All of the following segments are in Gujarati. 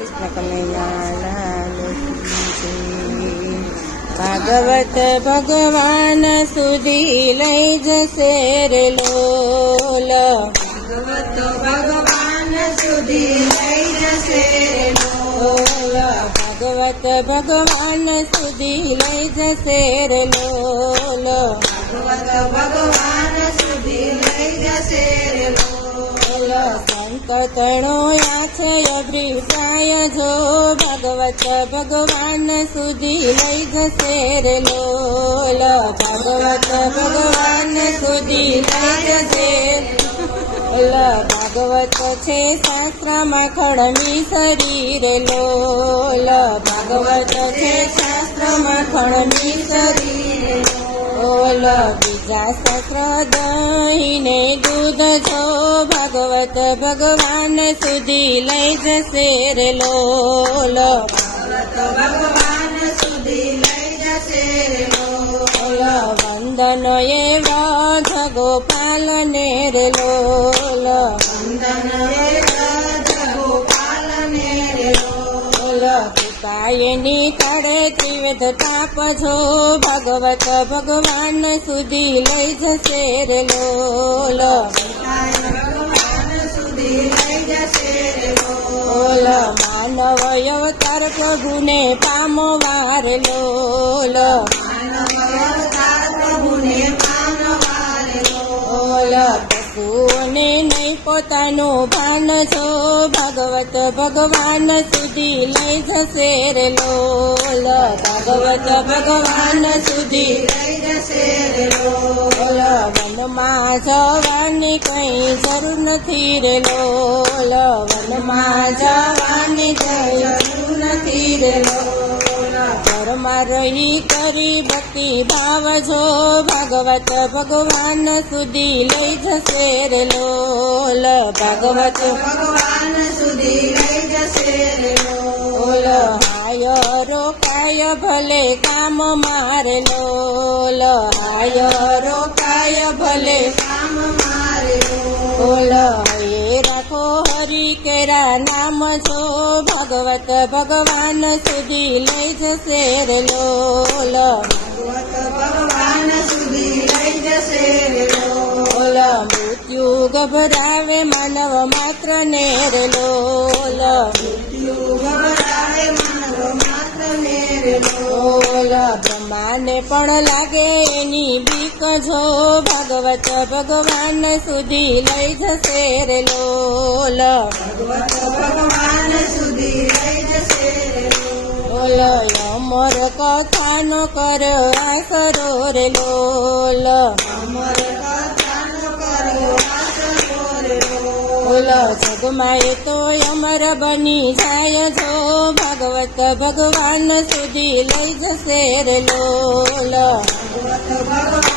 કૃષ્ણ કનૈયા લાલ ભાગવત ભગવાન સુધી લઈ જશે રે લોલ. ભગવત ભગવાન સુધી લઈ જશે લોલ. ભાગવત ભગવાન સુધી લઈ જશે રે લોલ. ભગવાન સુધી લઈ જશે લોલ. સંત તણો છે અભિપ્રાય જો ભગવત ભગવાન સુધી લઈ જશે રે લોલ. ભગવત ભગવાન સુધી લઈ જશે ઓલ ભાગવત છે શાસ્ત્રમાં ખડમી શરીર લોલ. ભાગવત છે શાસ્ત્રમાં ખણમી શરીર ઓલ બીજા શાસ્ત્ર દહીંને દૂધ જો ભાગવત ભગવાન સુધી લઈ જશે રે લોલ. ભગવાન સુધી લઈ જશે ઓલ વંદન એ રાધ ગોપાલ રે લોલ વંદન ગોપાલ ને ઓલ પિતાયની તળે ત્રિવેદ તાપ જો ભગવત ભગવાન સુધી લઈ જશે રે લોલ ભગવાન સુધી લઈ જશે પ્રભુને પામવાર લોલ પોતાનું ભાન જો ભગવત ભગવાન સુધી લઈ જશે રે લોલ. ભગવત ભગવાન સુધી લઈ જશે ઓલ વનમાં જવાની કઈ જરૂર નથી રે લોલ. વનમાં જવાની જરૂર નથી રે ઘરમાં કરી ભક્તિ ભાવ જો ભાગવત ભગવાન સુધી લઈ જશે રે લોલ ભાગવત ભગવાન સુધી લઈ જશે ઓલ હાય રોકાય ભલે કામ મારે લોલ. હાય રોકાય ભલે કામ મારે રાખો હરી કેરા નામ જો ભગવત ભગવાન સુધી લઈ જશે રે લોલ ભગવત ભગવાન સુધી લઈ જશે લોલ મૃત્યુ ગભરાવે માનવ માત્ર ને રે લોલ ગભરાવે માનવ માત્ર ને લોલ બ્રહ્માને પણ લાગે એની બીક જો ભગવત ભગવાન સુધી લઈ જશે રે લોલ. ભગવત ભગવાન સુધી લઈ જશે લોલ, અમર કથાનો કર આસરો રે લોલ. અમર કથાનો કરો આસરો રે ઓલ જગમાં તો અમર બની જાય જો ભગવત ભગવાન સુધી લઈ જશે રે લોલ. ભગવત ભગવાન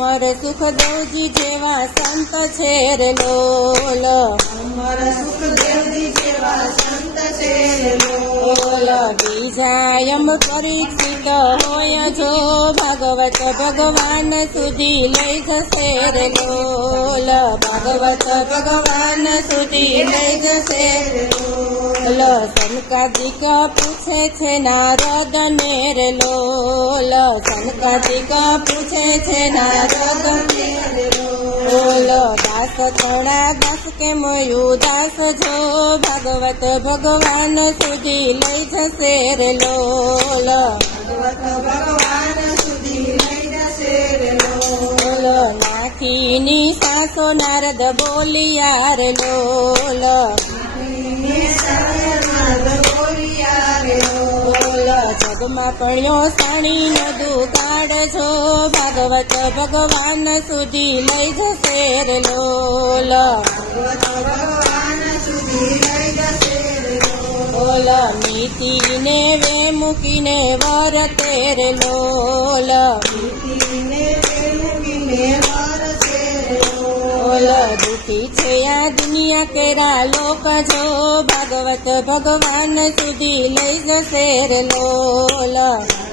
અમર સુખદેવજી જેવા સંત છે રે લોલ. અમર સુખદેવજી જેવા સંત છે પરિચિત હોય જો ભાગવત ભગવાન સુધી લઈ જશે રે લોલ ભાગવત ભગવાન સુધી લઈ જશે લ સનકાદિક પૂછે છે નારદ ને રે લોલ સનકાદિક પૂછે છે નારદ ને રે લોલ દાસ થોડા દાસ કે મોયું દાસ જો ભગવત ભગવાન સુધી લઈ જશે રે લોલ. ભગવત ભગવાન સુધી લઈ જશે લોલ. નાથીની સાસો નારદ બોલિયા રે લોલ. જગમાં પડ્યો સાણીનો દુકાળ જો ભાગવત ભગવાન સુધી લઈ જશે રે લોલ. બોલ નીતિને વે મૂકીને વર તેર લોલ. નીતિને મૂકીને વરસે બોલ છે આ દુનિયા કેરા લોક જો ભાગવત ભગવાન સુધી લઈ જશે રે લોલ.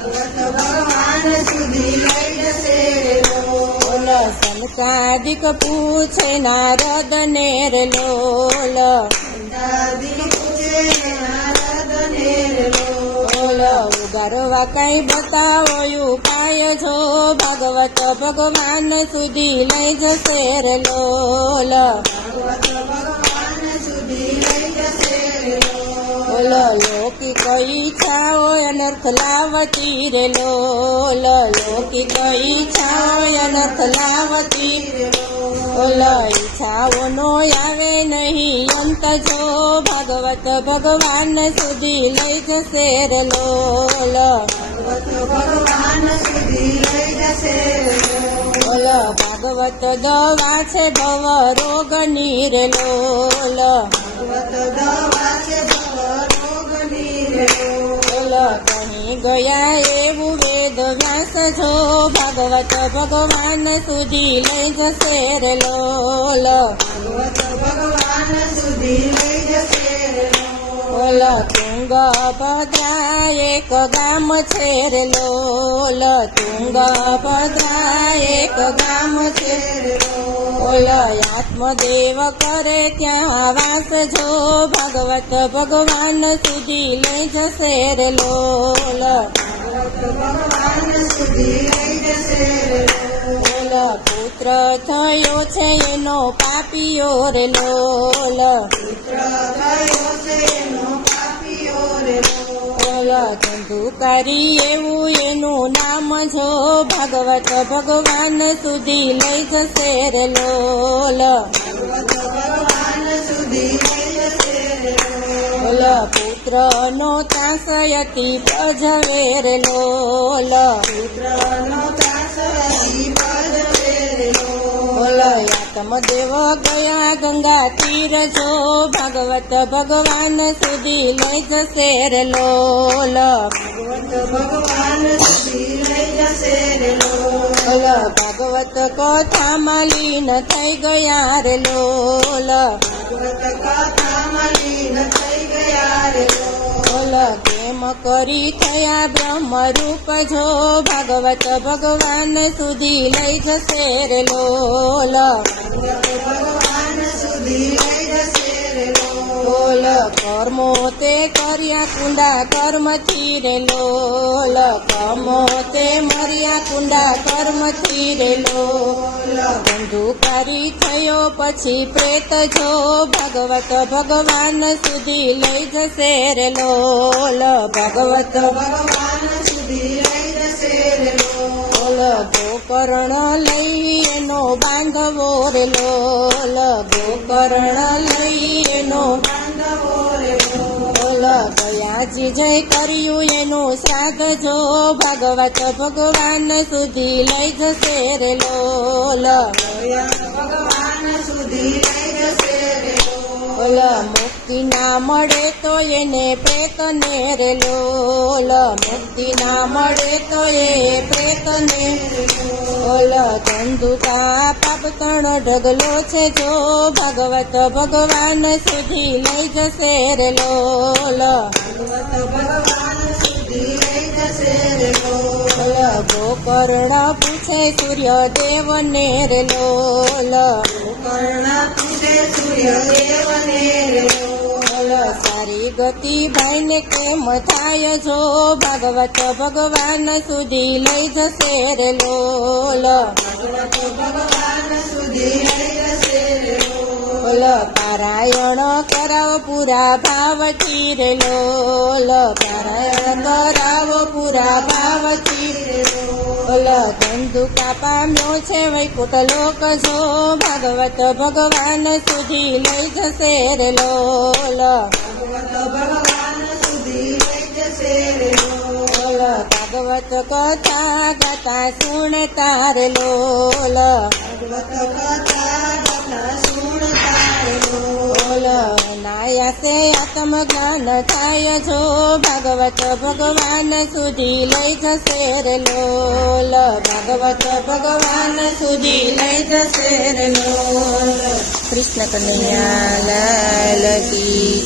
ભગવાન સુધી લઈ જશે બોલ, સંતાદિક પૂછે નારદ નેર લોલ. ઉગારવા કઈ બતાવો ઉપાય જો ભાગવત ભગવાન સુધી લઈ જશે રે લોલ. બોલ, લોકી કઈ છાઓ અનર્થ લાવતી રે લોલ. લોકી કઈ છાઓ અનર્થ લાવતી બોલ ઈચ્છાઓ નો આવે નહીં અંત જો ભાગવત ભગવાન સુધી લઈ જશે રે લોલ ભગવાન સુધી લઈ જશે લોલ ભાગવત દવા છે ભવ રોગ નીર લોલ ભગવત દવા છે ભવ રોગ નીર લોલ કહી ગયા એવું વેદ વ્યાસ જો ભાગવત ભગવાન સુધી લઈ જશે લોલ ભગવત ભગવાન સુધી બોલ તુંગ ભદ્રા એક ગામ છેરલો. રે લોલ તુંગ ભદ્રા એક ગામ છે બોલ આત્મદેવ કરે ત્યાં વાસ જો. ભગવત ભગવાન સુધી લઈ જશે રે લોલ પુત્ર થયો છે એનો પાપીઓ રે લોલ ધંધુ થયો છે એનો પાપીઓ રે લો બોલ ધંધુકારી એવું એનું નામ જો ભાગવત ભગવાન સુધી લઈ જશે રે લોલ ભગવાન સુધી લઈ જશે લો બોલ પુત્ર નો ત્રાસયતી પ્રજવે લોલ. પુત્રનો આત્મદેવ ગયા ગંગા તીર જો ભાગવત ભગવાન સુધી લઈ જશે રે લોલ. ભગવત ભગવાન સુધી લઈ જશે રે લો ભાગવત કથામાં લીન થઈ ગયા રે લોલ. ભગવત કથામાં લીન થઈ કેમ કરી થયા બ્રહ્મ રૂપ જો ભાગવત ભગવાન સુધી લઈ જશે રે લોલ ભગવાન સુધી બોલ કર્મો તે કર્યા કુંડા કર્મથી રે લોલ કર્મો તે મર્યા કુંડા કર્મથી રે લોલ. ધંધુકારી થયો પછી પ્રેત જો ભગવત ભગવાન સુધી લઈ જશે રે લોલ. ભગવત ભગવાન સુધી લઈ જશે રે લોલ. ગોકર્ણ લઈ એનો બાંધવો રે લોલ. ગોકર્ણ લઈ એનો દયાજી જય કર્યું એનું સાગ જો ભાગવત ભગવાન સુધી લઈ જશે રે લોલ. ભગવાન સુધી લઈ જશે રે લો મુક્તિ ના મળે તો એને પ્રેત નેર લોલ મુક્તિ ના મળે તો એ પ્રેતને લોલ ધંધુકા પાપ તણ ઢગલો છે જો ભગવત ભગવાન સુધી લઈ જશે રે લોલ ભગવત ભગવાન સુધી લઈ જશે રે લોલ ગોકર્ણ પૂછે સૂર્યદેવ દેવ નેર લોલ કર્ણ પૂછે સૂર્યદેવને ગતિ ભાઈને કેમ થાય જો? ભાગવત ભગવાન સુધી લઈ જશે રે લોલ. ભગવત ભગવાન સુધી લઈ જશે પારાયણ કરાવ પૂરા ભાવથી રે લોલ. પારાયણ કરાવ પૂરા ભાવથી ધંધુકા પામ્યો છે વૈકુંઠ લોક જો. ભાગવત ભગવાન સુધી લઈ જશે રે લોલ. ભગવત કથા ગતા સુણ તાર લોલ. ભગવત કથા ગતા સુણતા રે લો બોલ નાયાસે આત્મ જ્ઞાન થાય જો ભાગવત ભગવાન સુધી લઈ જશે રે લોલ. ભાગવત ભગવાન સુધી લઈ જશે રે લોલ. કૃષ્ણ કનૈયા લાલ કી